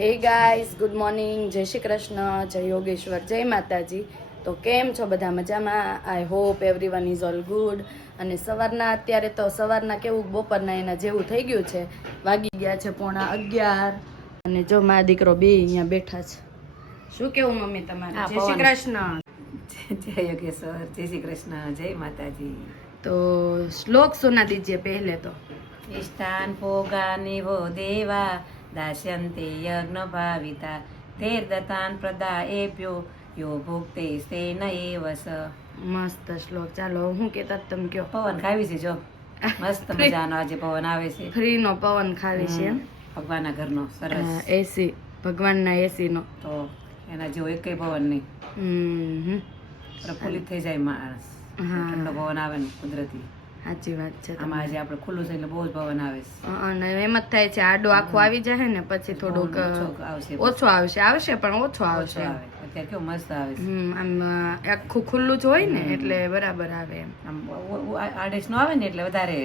Hey guys good morning. જય શ્રી કૃષ્ણ જય યોગેશ્વર જય માતાજી. તો કેમ છો બધા મજામાં? I hope everyone is all good અને સવારના અત્યારે તો સવારના કેવું બપોરના એના જેવું થઈ ગયું છે. વાગી ગયા છે પોણા અગિયાર. અને જો મા દીકરો બે અહીંયા બેઠા છે. શું કેવું મમ્મી તમારે? જય શ્રી કૃષ્ણ. જય યોગેશ્વર જય શ્રી કૃષ્ણ જય માતાજી. તો શ્લોક સુના દીજીએ પહેલે તો. ઇષ્ટાન ભોગા નિવો દેવા દાસ્યંતે યજ્ઞ ભાવિતા તેર દતાન પ્રદા એપ્યો યો સ્તેન એવસ મસ્ત શ્લોક ચાલો હું કેતા તમે કયો પવન ખાવી છે જો મસ્ત મજાનો આજે પવન આવે છે ફ્રીનો પવન ખાવી છે ભગવાનના ઘરનો સરસ। એસી ભગવાનના એસી નો। તો એના જેવો એકય પવન નહીં. પ્રફુલ્લિત થઈ જાય માણસ ઠંડો પવન આવે ને કુદરતી. સાચી વાત છે આમાં આજે આપણે ખુલ્લું છે એટલે બહુ જ પવન આવે છે. અને એમ જ થાય છે આડો આખો આવી જાય ને પછી થોડુંક ઓછો આવશે. આવશે પણ ઓછો આવશે. આવે. અત્યારે કેવું મસ્ત આવે છે. આમ આખું ખુલ્લું જ હોય ને એટલે બરાબર આવે એમ. આમ આડેસ નો આવે ને એટલે વધારે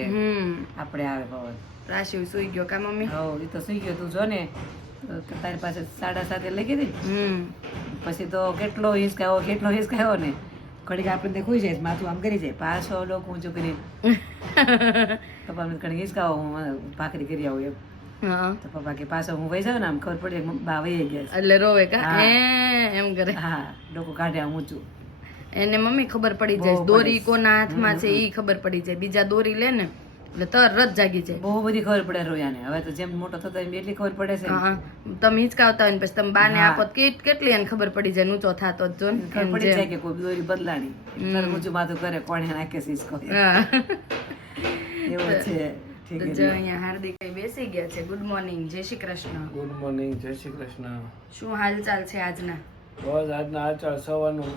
આપણે આવે પવન. રાશિ સુઈ ગયો કા મમ્મી? હવ એ તો સુઈ ગયો તું જો ને. તારી પાસે સાડા સાતે લઈ ગઈ હતી પછી તો કેટલો હિસકાયો કેટલો હિસકાયો ને? ઘડીક આપણે તે જાય માથું આમ કરી જાય. પાછો લોકો ઊંચું કરી પપ્પા મને ઘડીક હિસકાવો હું ભાખરી કરી આવું એમ. હા. તો પપ્પા કે પાછો હું વહી જાઉં ને આમ ખબર પડી બા વહી ગયા એટલે રોવે કા? હા. એમ કરે. હા લોકો કાઢે આમ ઊંચું. એને મમ્મી ખબર પડી જાય દોરી કોના હાથમાં છે ઈ ખબર પડી જાય. બીજા દોરી લે ને એટલે તરત જાગી જાય. બહુ બધી ખબર પડે રોયાને. હવે તો જેમ મોટો થતો એમ એટલી ખબર પડે છે. હા તમે હિંચકાવતા હોય ને પછી તમે બાને. આપો કેટ- કેટલી એને ખબર પડી જાય? ઊંચો થતો જો ને ખબર પડી જાય કે કોઈ દોરી બદલાણી. તરત ઊંચું માથું કરે કોણે નાખે છે એવું છે. ઠીક તો છે. જો અહીંયા હાર્દિક બેસી ગયા છે. ગુડ મોર્નિંગ જય શ્રી કૃષ્ણ. ગુડ મોર્નિંગ જય શ્રી કૃષ્ણ. શું હાલચાલ છે આજના? બસ આજના આચાર સવારનું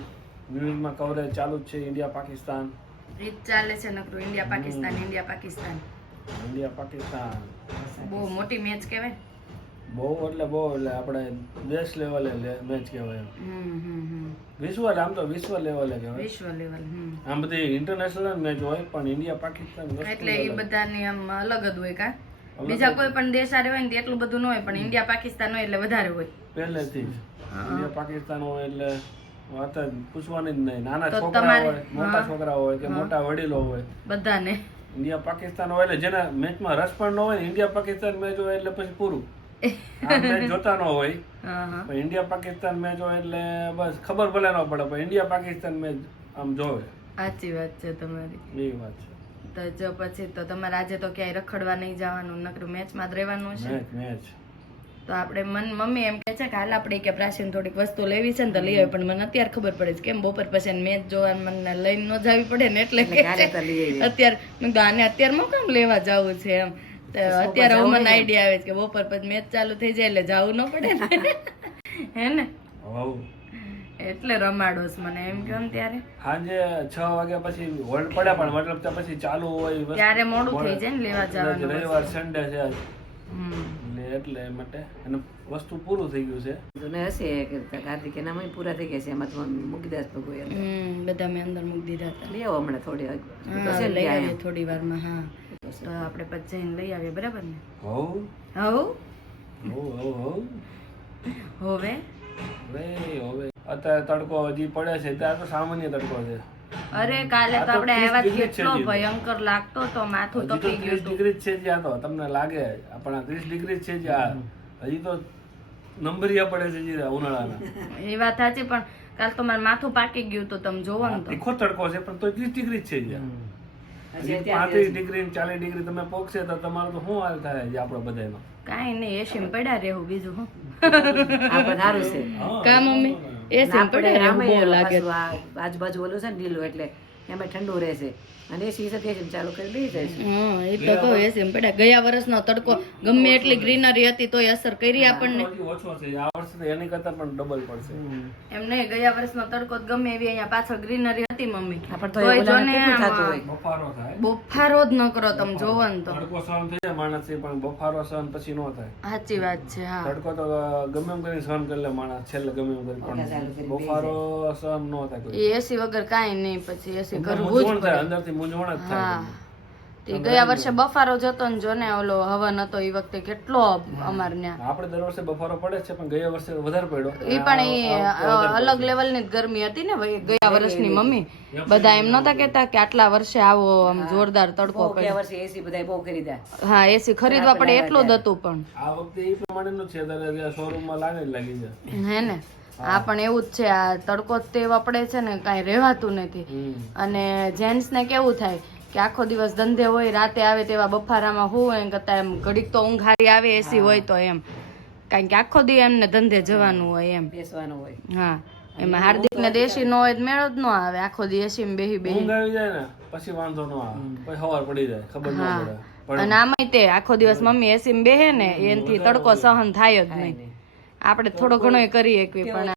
ન્યૂઝમાં કવરેજ ચાલુ જ છે. ઇન્ડિયા પાકિસ્તાન રીત ચાલે છે નકરું India Pakistan India Pakistan India Pakistan બહુ મોટી મેચ કહેવાય. બહુ એટલે બહુ એટલે આપણે દેશ લેવલે મેચ કહેવાય વિશ્વ આમ તો વિશ્વ લેવલે કહેવાય. વિશ્વ લેવલ હમ. આમ બધી ઇન્ટરનેશનલ મેચ હોય પણ ઇન્ડિયા પાકિસ્તાન એટલે એ. બધાની આમ અલગ જ હોય કા. બીજા કોઈ પણ દેશ આરે હોય ને એટલું બધું ન હોય પણ ઇન્ડિયા પાકિસ્તાન હોય એટલે વધારે હોય. પહેલેથી જ. ઇન્ડિયા પાકિસ્તાન હોય એટલે વાત પૂછવાની જ નહીં. નાના છોકરા હોય મોટા છોકરા હોય કે મોટા વડીલો હોય. બધાને. ઇન્ડિયા પાકિસ્તાન હોય એટલે જેના મેચમાં રસ પણ ન હોય ઇન્ડિયા પાકિસ્તાન મેચ હોય એટલે પછી પૂરું. જોતા ન હોય. ઇન્ડિયા પાકિસ્તાન મેચ હોય એટલે બસ ખબર ભલે ન પડે પણ ઇન્ડિયા પાકિસ્તાન મેચ આમ જોવે. સાચી વાત છે તમારી. એ વાત છે. તો જો પછી તો તમારે આજે તો ક્યાંય રખડવા નહીં જવાનું નકરું મેચમાં જ રહેવાનું છે મેચ મેચ તો આપણે મન મમ્મી એમ કહે છે કે હાલ આપણે કે પ્રાચીન થોડીક વસ્તુ લેવી છે ને તો લઈ આવી. પણ મને અત્યારે ખબર પડે છે કેમ બપોર પછી મેચ જોવા મને લઈને ન જવી પડે ને એટલે તો. અત્યારે મેં તો આને અત્યારમાં કામ લેવા જવું છે એમ. તો અત્યારે મને આઈડિયા આવે છે કે બપોર પછી મેચ ચાલુ થઈ જાય એટલે જવું ન પડે ને. હે ને? એટલે રમાડો મને એમ કેમ ત્યારે. સાંજે છ વાગ્યા પછી હોલ્ડ પડે પણ મતલબ ત્યાં પછી ચાલુ હોય. ત્યારે મોડું થઈ જાય ને લેવા જવાનું રવિવાર સન્ડે છે હમ. એટલે માટે. અને વસ્તુ પૂરું થઈ ગયું છે. તને હશે કે કાર્તિક એના મય પૂરા થઈ ગયા છે. એમાં તો મૂકી દે ભગવો એમ. બધા મેં અંદર મૂકી દીધા હતા. લઈ આવો હમણાં થોડી લઈ આવીએ થોડી વારમાં હા. તો આપણે પછી જઈને લઈ આવીએ બરાબર ને? હોવ હોવ હોવે. હવે? હવે હવે. અત્યારે તડકો હજી પડે છે ત્યારે તો સામાન્ય તડકો છે. અરે કાલે તો આપણે આવ્યા કેટલો ભયંકર લાગતો તો માથું તો તપી ગયું હતું. ડિગ્રી જ છે જ્યાં તો. તમને લાગે આપણા ત્રીસ ડિગ્રી જ છે જ્યાં હજી તો નંબરિયા પડે છે ઉનાળાના. એ વાત સાચી પણ કાલ તો મારું માથું પાકી ગયું તો તમે જોવો ને તો. તીખો તડકો છે પણ તો ત્રીસ ડિગ્રી છે જ્યાં પાંત્રીસ ડિગ્રી ચાલીસ ડિગ્રી તમે પોગશે તો તમારું તો શું હાલ થાય છે આપણો બધાનો કાંઈ નહીં એસી પડ્યા રહેવું બીજું હું. આપણે સારું છે. કા મમ્મી? એસી સિમ્પલ બહુ લાગે. આજુબાજુ ઓલું છે ને લીલું એટલે એમાં ઠંડુ રહેશે. અને એ સીઝન તે ચાલુ કરી દઈ જાય હા એ તો કહું એસી પડ્યા ગયા વર્ષનો તડકો ગમે એટલી ગ્રીનરી હતી તોય અસર કરી આપણને. ઓછો છે. તો એની કરતા પણ ડબલ પડશે. એમ નહીં ગયા વર્ષનો તડકો તો ગમે એવી અહીંયા પાછળ ગ્રીનરી હતી મમ્મી. તોય જો ને બફારો થાય. બફારો જ ન કરો તમે જોવો ને તો. તડકો સહન થઈ જાય માણસ પણ બફારો સહન પછી ન થાય. સાચી વાત છે હા. તડકો તો ગમે એમ કરીને સહન કરી લે માણસ છેલ્લે ગમે એમ કરી પણ બફારો સહન ન થાય એ એસી વગર કાંઈ નહીં પછી એસી કરવું જ પડે. અંદરથી મૂંઝવણ જ થાય તે ગયા વર્ષે બફારો જતો ને જો ને ઓલો હવન હતો એ વખતે કેટલો અમાર ત્યાં આપણે દર વર્ષે બફારો પડે છે પણ ગયા વર્ષે વધારે પડ્યો. એ પણ એ અલગ લેવલની જ ગરમી હતી ને ભાઈ ગયા વર્ષની મમ્મી. બધા એમ નતા કેતા કે આટલા વર્ષે આવો આમ જોરદાર તડકો પડ્યો ગયા વર્ષે એસી બધા બહુ કરી દે હા એસી ખરીદવા પડે એટલું જ હતું પણ. આ વખતે એ પ્રમાણેનું છે શોરૂમમાં લાગે લાગી જાય. હે ને? આ પણ એવું જ છે આ તડકો જ તે વપડે છે ને કાંઈ રહેવાતું નથી. અને જેન્ટ્સ ને કેવું થાય કે આખો દિવસ ધંધે હોય રાતે આવે તેવા બફારામાં હું એમ કરતા એમ ઘડીક તો ઊંઘ હારી આવે એસી હોય તો એમ. કારણ કે આખો દિવસ એમને ધંધે જવાનું હોય એમ. બેસવાનું હોય. હા એમાં હાર્દિક ને દેશી નો હોય તો મેળ જ નો આવે. આખો દી એસી માં બેહી બેહી. આવી જાય ને પછી વાંધો નો આવે. પછી સવાર પડી જાય ખબર ન હા. પડે. અને આમાંય તે આખો દિવસ મમ્મી એસી માં બેહે ને એનથી તડકો સહન થાય જ નહીં. આપણે થોડો ઘણો કરી શકીએ પણ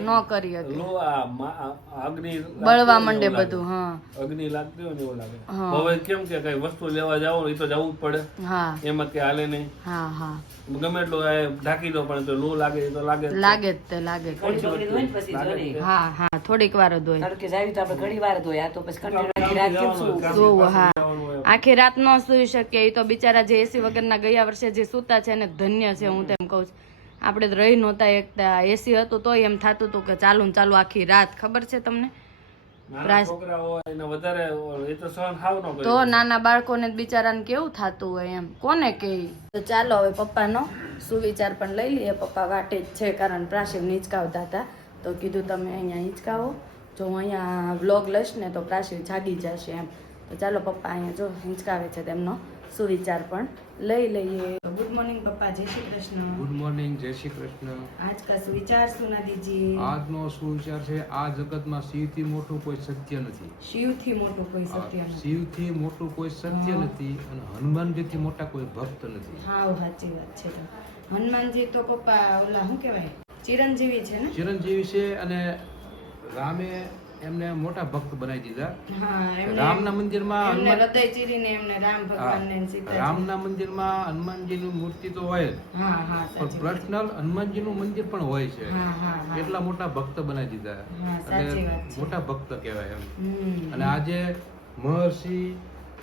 ન કરી આ આ અગ્નિ બળવા માંડે બધું હા. અગ્નિ લાગતી હોય ને એવું લાગે. હા. હવે કેમ કે કઈ વસ્તુ લેવા જાવ એ તો જવું જ પડે. હા. એમાં કે હાલે નહીં. હા હા. ગમે એટલું ઢાંકી દો પણ તો લૂ લાગે તો લાગે લાગે જ તે લાગે. હા હા થોડીક વાર ધોઈ. કે જાવી તો આપણે ઘણી વાર ધોયા તો પછી આખી રાત કેમ સૂવું? હા. આખી રાત ન સુઈ શકે એ તો બિચારા જે એસી વગરના ગયા વર્ષે જે સૂતા છે એને ધન્ય છે હું તેમ કહું છું. આપણે રહી નહોતા એકતા એસી હતું તોય એમ થતું હતું કે ચાલુ ને ચાલુ આખી રાત. ખબર છે તમને? તો નાના બાળકોને બિચારાને કેવું થતું હોય એમ? કોને કે? તો ચાલો હવે પપ્પાનો સુવિચાર પણ લઈ લઈએ. પપ્પા વાટે જ છે કારણ પ્રાશિવ હિંચકાવતા હતા. તો કીધું તમે અહીંયા હિંચકાવો. જો હું અહીંયા વ્લોગ લઈશ ને તો પ્રાશિવ જાગી જશે એમ. તો ચાલો પપ્પા અહીંયા જો હિંચકાવે છે તેમનો. સુવિચાર પણ લઈ લઈએ. ગુડ મોર્નિંગ પપ્પા. જય શ્રી કૃષ્ણ. ગુડ મોર્નિંગ જય શ્રી કૃષ્ણ. આજ કા સુવિચાર સુના દીજી આજનો સુવિચાર છે આ જગતમાં શિવથી મોટું કોઈ સત્ય નથી. શિવથી મોટું કોઈ સત્ય નથી. શિવથી મોટું કોઈ સત્ય નથી અને હનુમાનજીથી મોટા કોઈ ભક્ત નથી. હા સાચી વાત છે હનુમાનજી તો પપ્પા ઓલા શું કહેવાય? ચિરંજીવી છે ને? ચિરંજીવી છે અને રામે એમને મોટા ભક્ત બનાવી દીધા. રામના મંદિરમાં હૃદય ચીરીને એમને રામ ભગવાનને રામના મંદિરમાં હનુમાનજીની મૂર્તિ તો હોય પણ. પર્સનલ હનુમાનજીનું મંદિર પણ હોય છે. એટલા મોટા ભક્ત બનાવી દીધા. એટલે મોટા ભક્ત કહેવાય એમ. અને આજે મહર્ષિ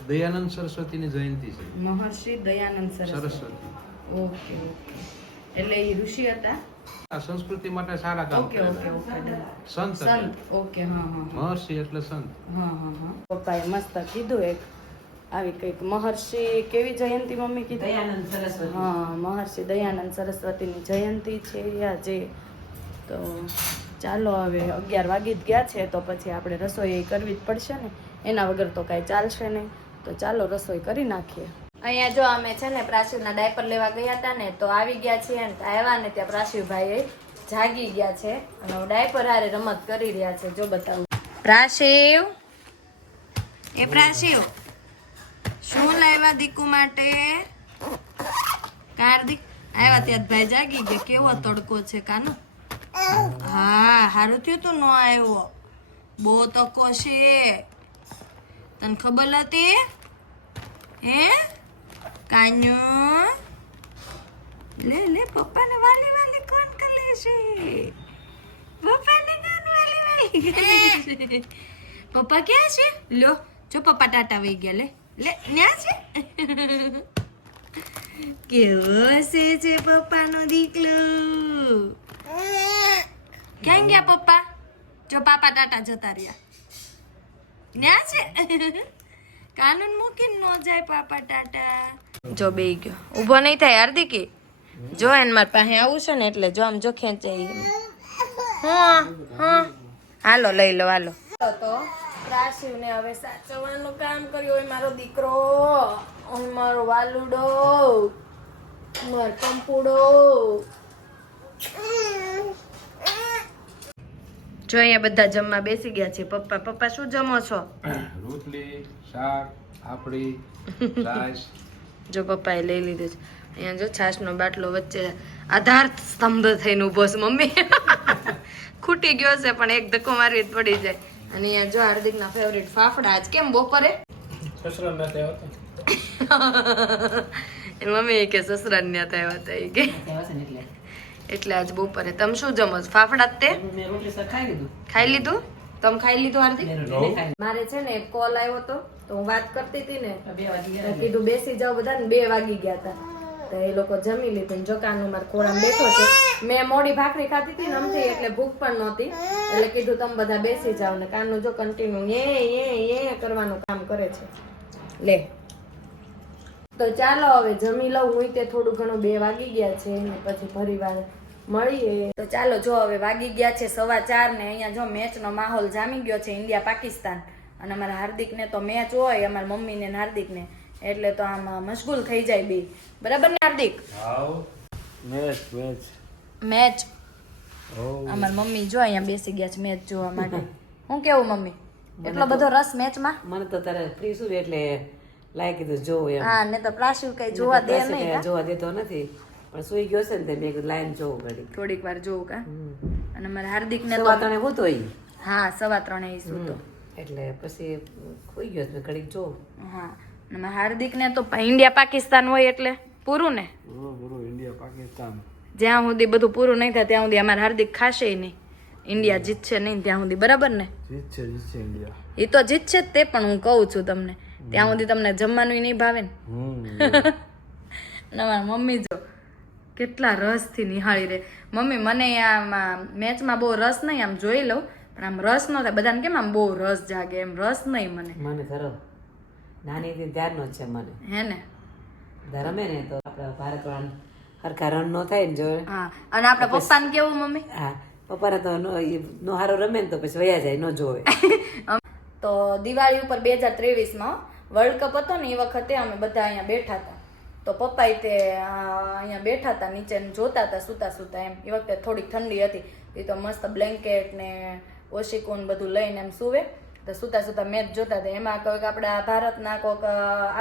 દયાનંદ સરસ્વતીની જયંતિ છે. મહર્ષિ દયાનંદ સરસ્વતી. સરસ્વતી. Okay okay. એટલે એ ઋષિ હતા? સંસ્કૃતિ માટે સારા કામ ઓકે ઓકે ઓકે સંત સંત ઓકે હા હા હા. મહર્ષિ એટલે સંત. હા હા હા. પપ્પાએ મસ્ત કીધું એક આવી કંઈક મહર્ષિ કેવી જયંતિ મમ્મી કીધું? દયાનંદ સરસ્વતી. હા મહર્ષિ દયાનંદ સરસ્વતીની જયંતિ છે આજે તો ચાલો હવે અગિયાર વાગી જ ગયા છે તો પછી આપણે રસોઈ કરવી જ પડશે ને. એના વગર તો કાંઈ ચાલશે નહીં. તો ચાલો રસોઈ કરી નાખીએ. અહીંયા જો અમે છે ને પ્રાસીના ડાયપર લેવા ગયા હતા ને, તો આવી ગયા છીએ ને આવ્યા ને ત્યાં પ્રાચીવભાઈ જાગી ગયા છે અને ડાયપર હારે રમત કરી રહ્યા છે. જો બતાવું. પ્રાસીવ? એ પ્રાસીવ, શું લાવ્યા દીકુ માટે? કાર્દિક આવ્યા ત્યાં ભાઈ જાગી ગયા. કેવો તડકો છે કાનો? હા, હારું થયું તું નો આવ્યો. બહુ તકો છે. તને ખબર હતી? હે? કાન્યો? લે લે, પપ્પાને વાલી વાલી કોણ કરે છે? પપ્પાને કોણ વાલી વાલી? કરે છે પપ્પા ક્યાં છે? લો, જો પપ્પા ટાટા વહી ગયા, લે લે, ન્યા છે? કેવો હશે છે પપ્પાનો દીકલો ક્યાં ગયા પપ્પા? જો પાપા ટાટા જતા રહ્યા. ન્યા છે? કાનૂન મૂકીને ન જાય પાપા ટાટા. જો બે ગયો. ઊભો નહીં થાય હાર્દિકી જો એને મારી પાસે આવું છે ને એટલે જો આમ જો ખેંચાઈ હા હા. હાલો લઈ લો હાલો. તો પ્રાશિવને હવે સાચવવાનું કામ કર્યું હોય મારો દીકરો. ઓય મારો વાલુડો. મારો કંપુડો. જો અહીંયા બધા જમવા બેસી ગયા છે. પપ્પા પપ્પા શું જમો છો? રોટલી શાક આપડી છાશ જો પપ્પાએ લઈ લીધું છે. અહીંયા જો છાશનો બાટલો વચ્ચે આધાર સ્તંભ થઈને ઊભો છે મમ્મી. ખૂટી ગયો છે પણ એક ધક્કો મારવી જ પડી જાય. અને અહીંયા જો હાર્દિકના ફેવરિટ ફાફડા આજ કેમ બપોરે? સસરા નથી એ મમ્મી કે સસરા ન્યા થયા હતા એ કે. એટલે. એટલે આજ બપોરે. તમે શું જમો છો? ફાફડા જ તે? રોટલી શાક ખાઈ લીધું. ખાઈ લીધું? તમે ખાઈ લીધું હાર્દિક. મારે છે ને કોલ આવ્યો હતો તો હું વાત કરતી હતી ને કીધું બેસી જાઓ બધા ને બે વાગી ગયા હતા. તો એ લોકો જમી લીધું જો જોકાનું મારે ખોળામ બેઠો છે. મેં મોડી ભાખરી ખાધી હતી ને અમથી એટલે ભૂખ પણ નહોતી. એટલે કીધું તમે બધા બેસી જાઓ ને કાનનું જો કન્ટિન્યુ એ એ એ કરવાનું કામ કરે છે. લે. તો ચાલો હવે જમી લઉં હું તે થોડું ઘણું બે વાગી ગયા છે ને પછી ફરી વાર મળીએ. તો ચાલો જો હવે વાગી ગયા છે સવા ચાર ને અહીંયા જો મેચનો માહોલ જામી ગયો છે ઇન્ડિયા પાકિસ્તાન. અને અમારા હાર્દિકને તો મેચ હોય અમારા મમ્મીને ને હાર્દિકને. એટલે તો આમ મશગુલ થઈ જાય બે. બરાબર ને હાર્દિક? Match match. મેચ? અમારા મમ્મી જો અહીંયા બેસી ગયા છે મેચ જોવા માટે. હું કેવું મમ્મી? એટલો બધો રસ મેચમાં? મને તો તારે ફ્રી શું એટલે લાયક કીધું જોવું એમ. હા ને તો પ્રાસુ કઈ જોવા દે નહીં જોવા દેતો નથી. પણ સુઈ ગયો છે ને તે મેં કીધું લાઈન જોવું ઘડી થોડીક વાર જોવું કા? અને મારે હાર્દિક ને સવા ત્રણે હોતો ઈ. હા સવા ત્રણે ઈ સૂતો. એટલે પછી ખોઈ ગયો છે મેં ઘડીક જોવું હા. અને મારે હાર્દિક ને તો ઇન્ડિયા પાકિસ્તાન હોય એટલે પૂરું ને? પૂરું ઇન્ડિયા પાકિસ્તાન. જ્યાં સુધી બધું પૂરું નહીં થાય ત્યાં સુધી અમારે હાર્દિક ખાશે નહીં. ઇન્ડિયા જીતશે નહીં ત્યાં સુધી બરાબર ને? જીતશે જીતશે જીત છે ઇન્ડિયા. એ તો જીતશે જ તે પણ હું કહું છું તમને ત્યાં સુધી તમને જમવાનું નહીં ભાવે ને? અને મારા મમ્મી જો કેટલા રસથી નિહાળી રહે. મમ્મી મને આમાં મેચમાં બહુ રસ નહીં આમ જોઈ લઉં. પણ આમ રસ ન થાય. બધાને કેમ આમ બહુ રસ જાગે? એમ રસ નહીં મને. મને ખરો નાની ધ્યાનનો ત્યારનો છે મને. હે ને? બધા રમે ને તો આપણે ભારત હરખા રન ન થાય ને જો હા. અને આપણા પપ્પાને કેવું મમ્મી? હા. પપ્પાને તો નો હારો રમે ને તો પછી વયા જાય ન જોવે. તો દિવાળી ઉપર બે હજાર ત્રેવીસમાં વર્લ્ડ કપ હતો ને એ વખતે અમે બધા અહીંયા બેઠા હતા. તો પપ્પાએ તે અહીંયા બેઠા હતા નીચે જોતા હતા સૂતા સૂતા એમ. એ વખતે થોડીક ઠંડી હતી. એ તો મસ્ત બ્લેન્કેટ ને ઓશિકોન બધું લઈને એમ સુવે. તો સૂતા સૂતા મેચ જોતા હતા એમાં કોઈક આપણા ભારતના કોઈક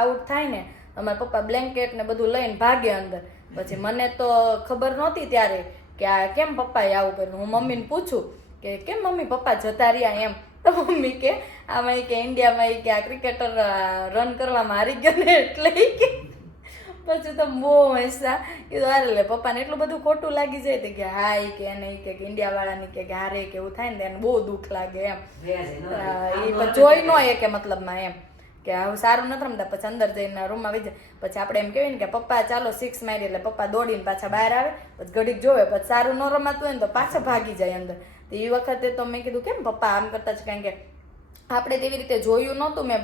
આઉટ થાય ને અમારા પપ્પા બ્લેન્કેટ ને બધું લઈને ભાગે અંદર. પછી મને તો ખબર નહોતી ત્યારે કે આ કેમ પપ્પાએ આવું કર્યું. હું મમ્મીને પૂછું કે કેમ મમ્મી પપ્પા જતા રહ્યા એમ. તો મમ્મી કે, આમાં કે ઇન્ડિયામાં કે આ ક્રિકેટર રન કરવામાં હારી ગયો ને એટલે કે પછી તો બહુ હસતા કીધું અરે લે પપ્પાને એટલું બધું ખોટું લાગી જાય કે હા એ કે નહીં કે ઇન્ડિયા વાળાની કે કે હારે કે એવું થાય ને એને બહુ દુઃખ લાગે એમ. એ જોઈ નો એ કે મતલબમાં એમ. કે હવે સારું નથી રમતા પછી અંદર જઈને રૂમમાં વહી જાય પછી આપણે એમ કહેવાય ને કે પપ્પા ચાલો સિક્સ મારી એટલે પપ્પા દોડીને પાછા બહાર આવે પછી ઘડીક જોવે પછી સારું ન રમાતું હોય ને તો પાછા ભાગી જાય અંદર. તો એ વખતે તો મેં કીધું કેમ પપ્પા આમ કરતા છે કારણ કે આપણે તેવી રીતે જોયું નહોતું મેં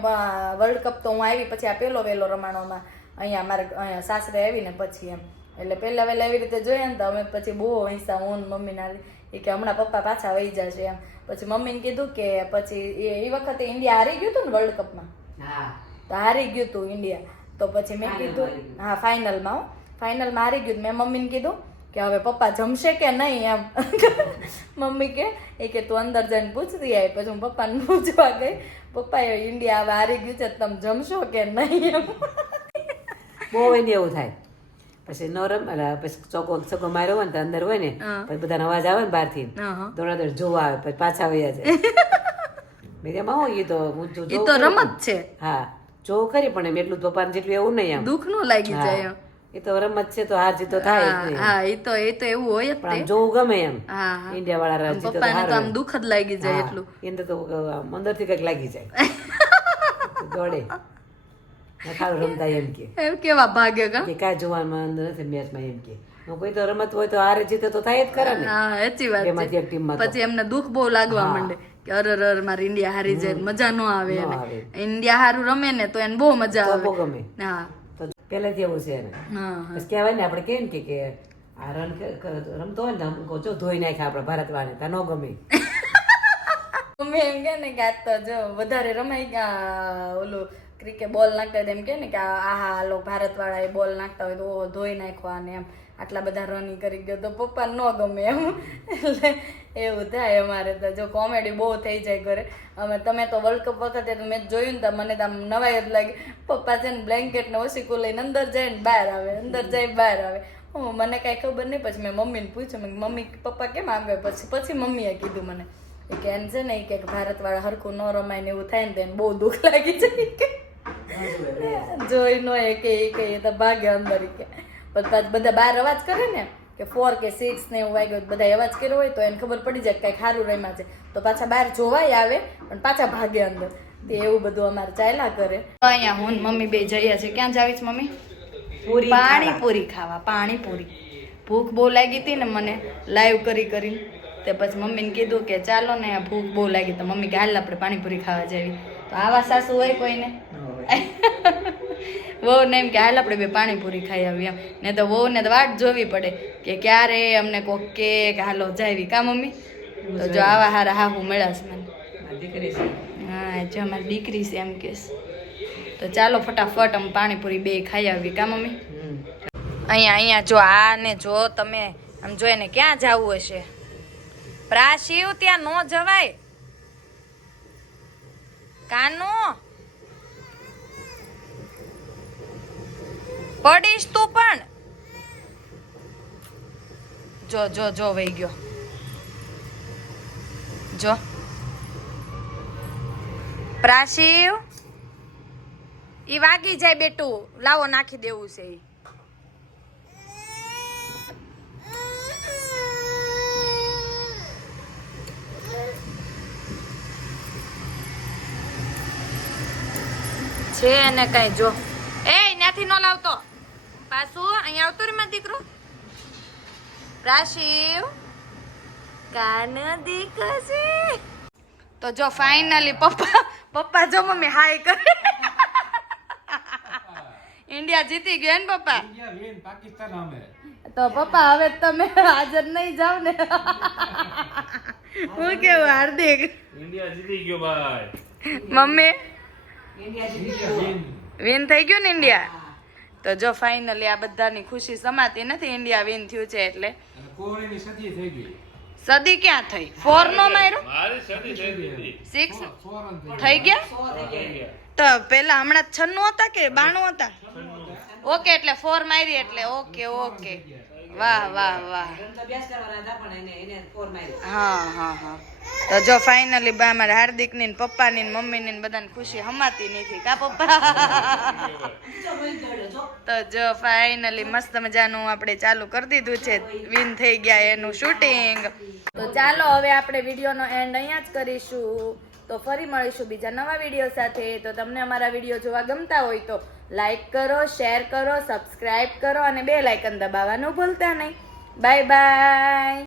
વર્લ્ડ કપ તો હું આવી પછી આ પહેલો વહેલો રમાણોમાં. અહીંયા મારે અહીંયા સાસરે આવીને પછી એમ. એટલે પહેલા વહેલા એવી રીતે જોઈએ ને તો અમે પછી બહુ વૈસા હું મમ્મીના એ કે હમણાં પપ્પા પાછા વહી જશે એમ. પછી મમ્મીને કીધું કે પછી એ એ વખતે ઇન્ડિયા હારી ગયું હતું ને વર્લ્ડ કપમાં હા. તો હારી ગયું હતું ઇન્ડિયા તો પછી મેં કીધું હા ફાઇનલમાં ફાઇનલમાં હારી ગયું મેં મમ્મીને કીધું કે હવે પપ્પા જમશે કે નહીં એમ. મમ્મી કે એ કે તું અંદર જઈને પૂછતી આવી પછી હું પપ્પાને પૂછવા ગઈ પપ્પા એ ઇન્ડિયા હવે હારી ગયું છે તમે જમશો કે નહીં? એમ. બહુ એને એવું થાય. પછી નરમ એટલે પછી ચોકો ચોકો માર્યો હોય ને તો અંદર હોય ને પછી બધાનો અવાજ આવે ને બહારથી. દોડાદોડ જોવા આવે પછી પાછા વયા જાય. મેં એમાં હું તો હું એ તો રમત છે. હા. જોવું કરી પણ એમ એટલું પપ્પાને જેટલું એવું નહીં આમ. દુઃખનું લાગી જાય એ તો રમત છે તો હાર જીતો થાય હા એ તો એ તો એવું હોય જ પણ જોવું ગમે એમ. ઇન્ડિયા વાળા રાજ જીતો પપ્પાને તો આમ દુઃખ જ લાગી જાય એટલું. એને તો અંદરથી કંઈક લાગી જાય. દોડે. ખારું રમતા એમ કે. એમ કેવા ભાગ્ય કા? કે કાંઈ જોવામાં અંદર નથી મેચમાં એમ કે. કોઈ તો રમત હોય તો હારે જીતે તો થાય જ કરે ને. હા સાચી વાત બેમાંથી છે એક ટીમમાં. પછી એમને દુઃખ બહુ લાગવા માંડે કે અરર અર મારી ઇન્ડિયા હારી જાય મજા ન આવે એને. ઇન્ડિયા હારું રમે ને તો એને બહુ મજા આવે. ગમે. હા. તો પહેલેથી એવું છે એને. હા કહેવાય ને આપણે કેમ કે કે આ રન ક- ક- રમતો હોય ને જો ધોઈ નાખ્યા આપણે ભારત વાળાને ત્યાં ન ગમે. ગમે એમ કે ને કે આ તો જો વધારે રમાઈ ગયા ઓલું ક્રિકેટ બોલ નાખતા હોય એમ કે ને કે આ આહા લો ભારતવાળા એ બોલ નાખતા હોય તો ઓહો, ધોઈ નાખવા અને એમ. આટલા બધા રનિંગ કરી ગયો તો પપ્પા ન ગમે એમ. એટલે એવું થાય અમારે તો. જો કોમેડી બહુ થઈ જાય ઘરે. અમે તમે તો વર્લ્ડ કપ વખતે તો મેચ જોયું ને તો મને તો આમ નવાઈ જ લાગે. પપ્પા છે ને બ્લેન્કેટ ને ઓશીકું લઈને અંદર જાય ને બહાર આવે. અંદર જાય બહાર આવે. હું મને કાંઈ ખબર નહીં. પછી મેં મમ્મીને પૂછ્યું. મમ્મી પપ્પા કેમ આવે પછી? પછી મમ્મીએ કીધું મને. કે એમ છે ને કે ભારતવાળા હરખું ન રમાય ને એવું થાય ને તો એને બહુ દુઃખ લાગી જાય. જોઈ નો એ કે એ કે એ તો ભાગે અંદર કે પછી બધા બહાર અવાજ કરે ને કે ફોર કે સિક્સ ને એવું વાગ્યો બધા અવાજ કર્યો હોય તો એને ખબર પડી જાય કે કાંઈક સારું રમ્યા છે. તો પાછા બહાર જોવાય આવે પણ પાછા ભાગે અંદર. તે એવું બધું અમારે ચાલ્યા કરે. તો અહીંયા હું મમ્મી બે જઈએ છે ક્યાં જાવીશ મમ્મી? પૂરી પાણીપુરી ખાવા પાણીપુરી. ભૂખ બહુ લાગી હતી ને મને લાઈવ કરી કરીને. તે પછી મમ્મીને કીધું કે ચાલો ને આ ભૂખ બહુ લાગી. તો મમ્મી કે હાલ આપણે પાણીપુરી ખાવા જવી. તો આવા સાસુ હોય કોઈને? વહુ ને એમ કે હાલ આપણે બે પાણીપુરી ખાઈ આવીએ. એમ ને તો વહુ ને તો વાટ જોવી પડે કે ક્યારે અમને કોક કે હાલો જાવી કા મમ્મી? તો જો આવા હારા હાહુ હું છે મને. હા જો અમારી દીકરી છે એમ કેસ તો ચાલો ફટાફટ અમે પાણીપુરી બે ખાઈ આવી કા મમ્મી? અહીંયા અહીંયા જો આ ને જો તમે આમ જો એને ક્યાં જવું હશે? પ્રાશિવ ત્યાં નો જવાય. કાનો? પડીશ તું પણ. જો જો જો વહી ગયો. જો. પ્રાશિવ, ઈ વાગી જાય બેટું. લાવો, નાખી દેવું છે એ છે ને કઈ, જો. એ ત્યાંથી ન લાવતો. પાછું અહીંયા આવતો રે મારો દીકરો. રાશિવ કાન દીકશે. તો જો ફાઇનલી પપ્પા પપ્પા જો મમ્મી હાય કરે. ઇન્ડિયા જીતી ગયો ને પપ્પા? પાકિસ્તાન સામે તો પપ્પા હવે તમે હાજર નહીં જાવ ને. હું કેવું હાર્દિક? ઇન્ડિયા જીતી ગયો ભાઈ. મમ્મી? વિન થઈ ગયું ને ઇન્ડિયા તો જો ફાઇનલી આ બધાની ખુશી સમાતી નથી ઇન્ડિયા વિન થયું છે એટલે. કોહલીની સદી થઈ ગઈ. સદી ક્યાં થઈ? ફોર નો માર્યો? મારી સદી થઈ ગઈ. સિક્સ થઈ ગયા. તો પેલા હમણાં છન્નું હતા કે બાણું હતા? ઓકે એટલે ફોર મારી એટલે ઓકે ઓકે. વાહ વાહ વાહ. હા હા હા. તો જો ફાઇનલી બા મારા હાર્દિકની ની પપ્પાની ને મમ્મીની ની બધાને ખુશી હમાતી નથી કા પપ્પા? તો જો ફાઇનલી મસ્ત મજાનું આપણે ચાલુ કરી દીધું છે વિન થઈ ગયા એનું શૂટિંગ તો ચાલો હવે આપણે વિડીયોનો એન્ડ અહીંયા જ કરીશું. તો ફરી મળીશું બીજા નવા વીડિયો સાથે. તો તમને અમારા વીડિયો જોવા ગમતા હોય તો લાઇક કરો શેર કરો સબસ્ક્રાઈબ કરો અને બે લાઇકન દબાવવાનું ભૂલતા નહીં. Bye bye